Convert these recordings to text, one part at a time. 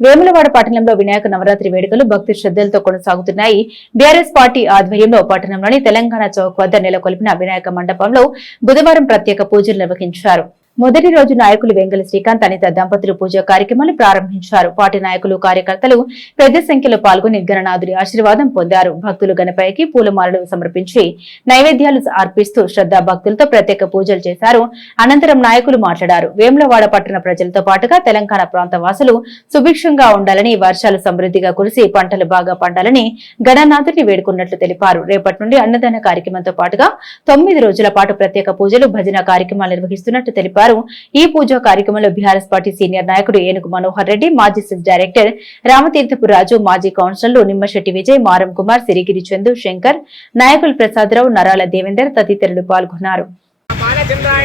వేములవాడ పట్టణంలో వినాయక నవరాత్రి వేడుకలు భక్తి శ్రద్ధలతో కొనసాగుతున్నాయి. బీఆర్ఎస్ పార్టీ ఆధ్వర్యంలో పట్టణంలోని తెలంగాణ చౌక్ వద్ద నెలకొల్పిన వినాయక మండపంలో బుధవారం ప్రత్యేక పూజలు నిర్వహించారు. మొదటి రోజు నాయకులు వెంగళ శ్రీకాంత్ అనిత దంపతులు పూజా కార్యక్రమాలు ప్రారంభించారు. పార్టీ నాయకులు కార్యకర్తలు పెద్ద సంఖ్యలో పాల్గొని గణనాథుడి ఆశీర్వాదం పొందారు. భక్తులు గణపైకి పూలమాలలు సమర్పించి నైవేద్యాలు అర్పిస్తూ శ్రద్ధా భక్తులతో ప్రత్యేక పూజలు చేశారు. అనంతరం నాయకులు మాట్లాడారు. వేములవాడ పట్టణ ప్రజలతో పాటుగా తెలంగాణ ప్రాంత వాసులు సుభిక్షంగా ఉండాలని వర్షాలు సమృద్ధిగా కురిసి పంటలు బాగా పండాలని గణనాథుడిని వేడుకున్నట్లు తెలిపారు. రేపటి నుండి అన్నదాన కార్యక్రమంతో పాటుగా తొమ్మిది రోజుల పాటు ప్రత్యేక పూజలు భజన కార్యక్రమాలు నిర్వహిస్తున్నట్టు తెలిపారు. ఈ పూజా కార్యక్రమంలో బీఆర్ఎస్ పార్టీ సీనియర్ నాయకుడు ఏనుగు మనోహర్ రెడ్డి మాజీ సిఫ్ డైరెక్టర్ రామతీర్థపు రాజు మాజీ కౌన్సిలర్లు నిమ్మశెట్టి విజయ్ మారం కుమార్ సిరిగిరి చందు శంకర్ నాయకులు ప్రసాదరావు నరాల దేవేందర్ తదితరులు పాల్గొన్నారు. బాలచంద్రాయ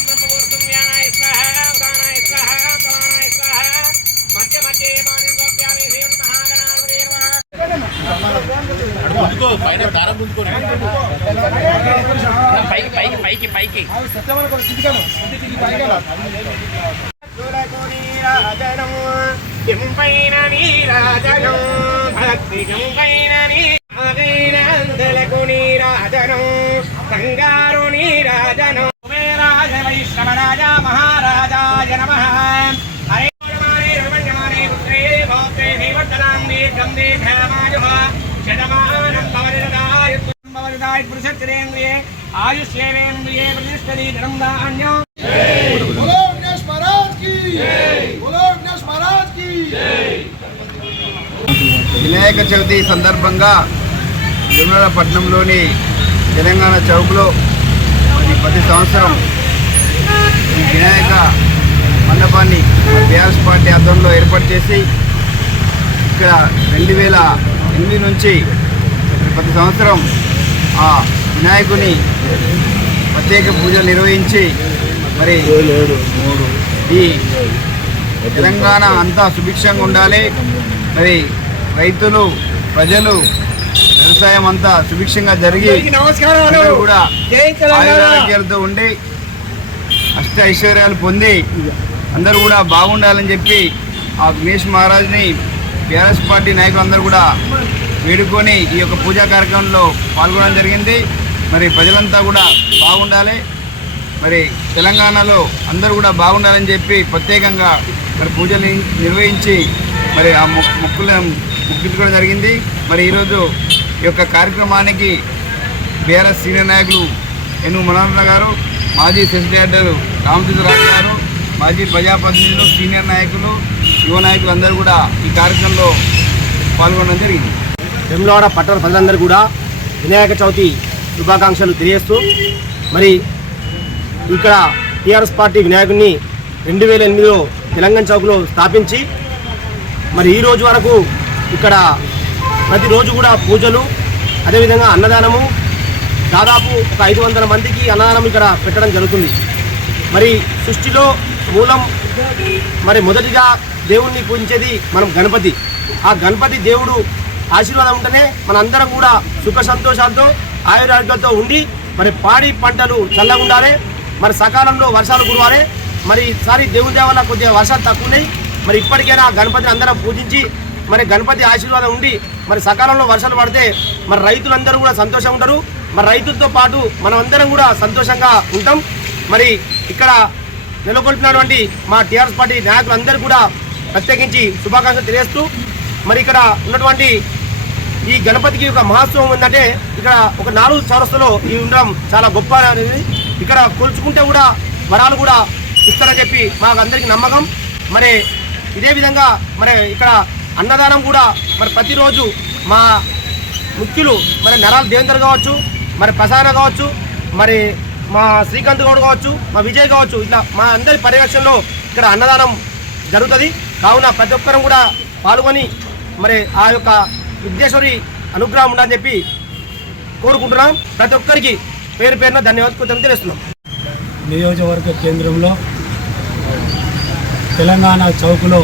పైన దారం ముందుకోండి పైకి పైకి పైకి పైకి. కింపైన నీరాజనం భక్తి కింపైన నీరాజైనందలకు నీరాజనం కంగారు నీరాజనం కుబేరాజ వైష్ణవ రాజా మహారాజాయ నమః హరే రమణే రమణ్యమానే పుత్రే భౌత్రే నివర్తనాం దీర్ఘం దీర్ఘమాయుః శతమానం భవనిరదాయ భవనిరదాయ పురుషత్రేంద్రియే ఆయుష్యేవేంద్రియే ప్రతిష్టతి ధనం దాన్యం बोलो विघ्नेश महाराज की बोलो विघ्नेश महाराज की వినాయక చవితి సందర్భంగా జమునాల పట్టణంలోని తెలంగాణ చౌక్లో మరి ప్రతి సంవత్సరం ఈ వినాయక మండపాన్ని బీఆర్ఎస్ పార్టీ ఆధ్వర్యంలో ఏర్పాటు చేసి ఇక్కడ రెండు వేల ఎనిమిది నుంచి ప్రతి సంవత్సరం ఆ వినాయకుని ప్రత్యేక పూజలు నిర్వహించి మరి ఈ తెలంగాణ అంతా సుభిక్షంగా ఉండాలి. మరి రైతులు ప్రజలు వ్యవసాయం అంతా సుభిక్షంగా జరిగి కూడా ఉండి అష్ట ఐశ్వర్యాలు పొంది అందరూ కూడా బాగుండాలని చెప్పి ఆ గణేష్ మహారాజ్ని బీఆర్ఎస్ పార్టీ నాయకులు అందరూ కూడా వేడుకొని ఈ యొక్క పూజా కార్యక్రమంలో పాల్గొనడం జరిగింది. మరి ప్రజలంతా కూడా బాగుండాలి. మరి తెలంగాణలో అందరూ కూడా బాగుండాలని చెప్పి ప్రత్యేకంగా మరి పూజలు నిర్వహించి మరి ఆ మొక్కులను ముక్కించుకోవడం జరిగింది. మరి ఈరోజు ఈ యొక్క కార్యక్రమానికి బీఆర్ఎస్ సీనియర్ నాయకులు ఎన్ను మనోహర గారు మాజీ సెక్రటరీ రామచంద్రరావు గారు మాజీ ప్రజాప్రతినిధులు సీనియర్ నాయకులు యువ నాయకులు అందరూ కూడా ఈ కార్యక్రమంలో పాల్గొనడం జరిగింది. వెమ్లవాడ పట్టణ ప్రజలందరూ కూడా వినాయక చవితి శుభాకాంక్షలు తెలియజేస్తూ మరి ఇక్కడ టీఆర్ఎస్ పార్టీ వినాయకుడిని రెండు వేల ఎనిమిదిలో తెలంగాణ చౌక్లో స్థాపించి మరి ఈ రోజు వరకు ఇక్కడ ప్రతిరోజు కూడా పూజలు అదేవిధంగా అన్నదానము దాదాపు ఒక ఐదు వందల మందికి అన్నదానం ఇక్కడ పెట్టడం జరుగుతుంది. మరి సృష్టిలో మూలం మరి మొదటిగా దేవుణ్ణి పూజించేది మనం గణపతి. ఆ గణపతి దేవుడు ఆశీర్వాదం ఉంటేనే మనందరం కూడా సుఖ సంతోషాలతో ఆయురారోగ్యాలతో ఉండి మరి పాడి పంటలు చల్లగా ఉండాలి. మరి సకాలంలో వర్షాలు కురవాలి. మరి ఈసారి దేవుని దేవాల కొద్దిగా వర్షాలు తక్కువ ఉన్నాయి మరి ఇప్పటికైనా గణపతిని అందరం పూజించి మరి గణపతి ఆశీర్వాదం ఉండి మరి సకాలంలో వర్షాలు పడితే మరి రైతులందరూ కూడా సంతోషంగా ఉంటారు. మరి రైతులతో పాటు మనం అందరం కూడా సంతోషంగా ఉంటాం. మరి ఇక్కడ నెలకొల్పినటువంటి మా టీఆర్ఎస్ పార్టీ నాయకులందరూ కూడా ప్రత్యేకించి శుభాకాంక్షలు తెలియజేస్తూ మరి ఇక్కడ ఉన్నటువంటి ఈ గణపతికి ఒక మహోత్సవం ఉందంటే ఇక్కడ ఒక నాలుగు చౌరస్తులో ఈ ఉండడం చాలా గొప్ప అనేది. ఇక్కడ కొలుచుకుంటే కూడా వరాలు కూడా ఇస్తారని చెప్పి మాకు అందరికీ నమ్మకం. మరి ఇదే విధంగా మరి ఇక్కడ అన్నదానం కూడా మరి ప్రతిరోజు మా ముఖ్యులు మరి నరాల దేవేందర్ కావచ్చు మరి ప్రసాద కావచ్చు మరి మా శ్రీకాంత్ గౌడ్ కావచ్చు మా విజయ్ కావచ్చు ఇట్లా మా అందరి పర్యవేక్షణలో ఇక్కడ అన్నదానం జరుగుతుంది. కావున ప్రతి ఒక్కరం కూడా పాల్గొని మరి ఆ యొక్క విద్యేశ్వరి అనుగ్రహం ఉండాలని చెప్పి కోరుకుంటున్నాం. ప్రతి ఒక్కరికి పేరు పేరున ధన్యవాదాలు తెలుస్తున్నాం. నియోజకవర్గ కేంద్రంలో తెలంగాణ చౌక్లో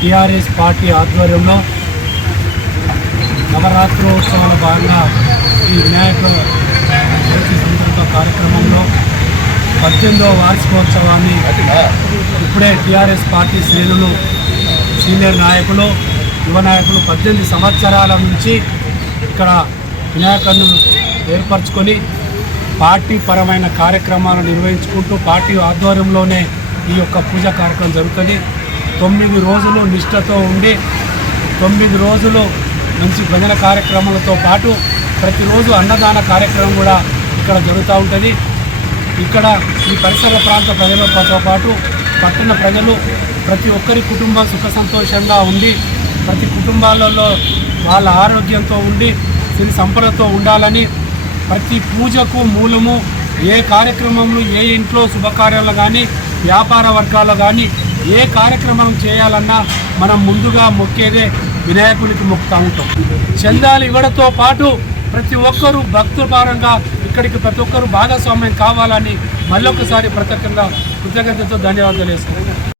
టీఆర్ఎస్ పార్టీ ఆధ్వర్యంలో నవరాత్రోత్సవాల భాగంగా ఈ వినాయక చవితి సందర్భ కార్యక్రమంలో పద్దెనిమిదవ వార్షికోత్సవాన్ని ఇప్పుడే టీఆర్ఎస్ పార్టీ శ్రేణులు సీనియర్ నాయకులు యువ నాయకులు పద్దెనిమిది సంవత్సరాల నుంచి ఇక్కడ వినాయకులను ఏర్పరచుకొని పార్టీ పరమైన కార్యక్రమాలు నిర్వహించుకుంటూ పార్టీ ఆధ్వర్యంలోనే ఈ యొక్క పూజ కార్యక్రమం జరుగుతుంది. తొమ్మిది రోజులు నిష్ఠతో ఉండి తొమ్మిది రోజులు మంచి భజన కార్యక్రమాలతో పాటు ప్రతిరోజు అన్నదాన కార్యక్రమం కూడా ఇక్కడ జరుగుతూ ఉంటుంది. ఇక్కడ ఈ పరిసర ప్రాంత ప్రజలతో పాటు పట్టణ ప్రజలు ప్రతి ఒక్కరి కుటుంబం సుఖ సంతోషంగా ఉండి ప్రతి కుటుంబాలలో వాళ్ళ ఆరోగ్యంతో ఉండి సిరి సంపదతో ఉండాలని ప్రతి పూజకు మూలము ఏ కార్యక్రమంలో ఏ ఇంట్లో శుభకార్యాలు కానీ వ్యాపార వర్గాలు కానీ ఏ కార్యక్రమం చేయాలన్నా మనం ముందుగా మొక్కేదే వినాయకునికి మొక్కుతా ఉంటాం. చందాలు ఇవ్వడంతో పాటు ప్రతి ఒక్కరూ భక్తుపరంగా ఇక్కడికి ప్రతి ఒక్కరూ భాగస్వామ్యం కావాలని మళ్ళొకసారి ప్రత్యేకంగా కృతజ్ఞతతో ధన్యవాదాలు వేసుకుంటాం